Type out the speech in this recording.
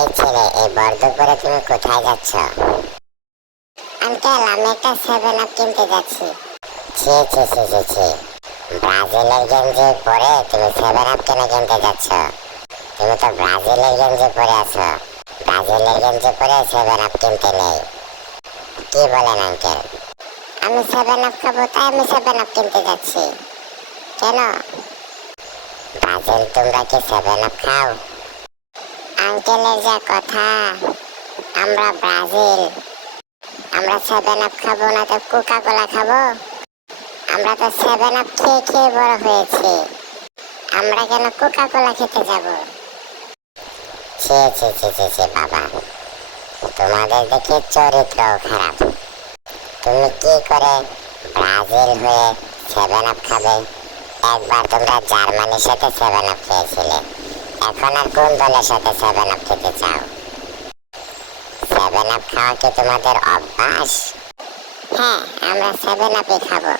এই ছেলে, এই বরদুপুরে তুমি কোথায় যাচ্ছ? আঙ্কেল, আমি একটা 7 আপ কিনতে যাচ্ছি। ছি ছি ছি ছি ছি, ব্রাজিলের গেঞ্জি পরে তুমি 7 আপ কেন কিনতে যাচ্ছ? তুমি তো ব্রাজিলের গেঞ্জি পরে আছো। ব্রাজিলের গেঞ্জি পরে 7 আপ কিনতে নেই। কি বলেন আঙ্কেল? আমি 7 আপ খাবো, তাই আমি 7 আপ কিনতে যাচ্ছি। কেন? ব্রাজিল, তোমরা কি 7 আপ খাও? আঙ্কেলের যা কথা, আমরা ব্রাজিল, আমরা 7 আপ খাবো না তো কোকা কোলা খাবো? আমরা তো 7 আপ খেয়ে খেয়ে বড় হয়েছি, আমরা কেন কোকা কোলা খেতে যাব? ছি ছি ছি ছি ছি বাবা, তোমাদের দেখি চরিত্রও খারাপ। তুমি কি করে ব্রাজিল হয়ে 7 আপ খাবে? একবার তোমরা জার্মানির সাথে 7 আপ খেয়েছিলে, এখন আর কোন দলের সাথে 7 আপ খেতে চাও? 7 আপ খাওয়া কি তোমাদের অভ্যাস? হ্যাঁ, আমরা 7 আপই খাবো।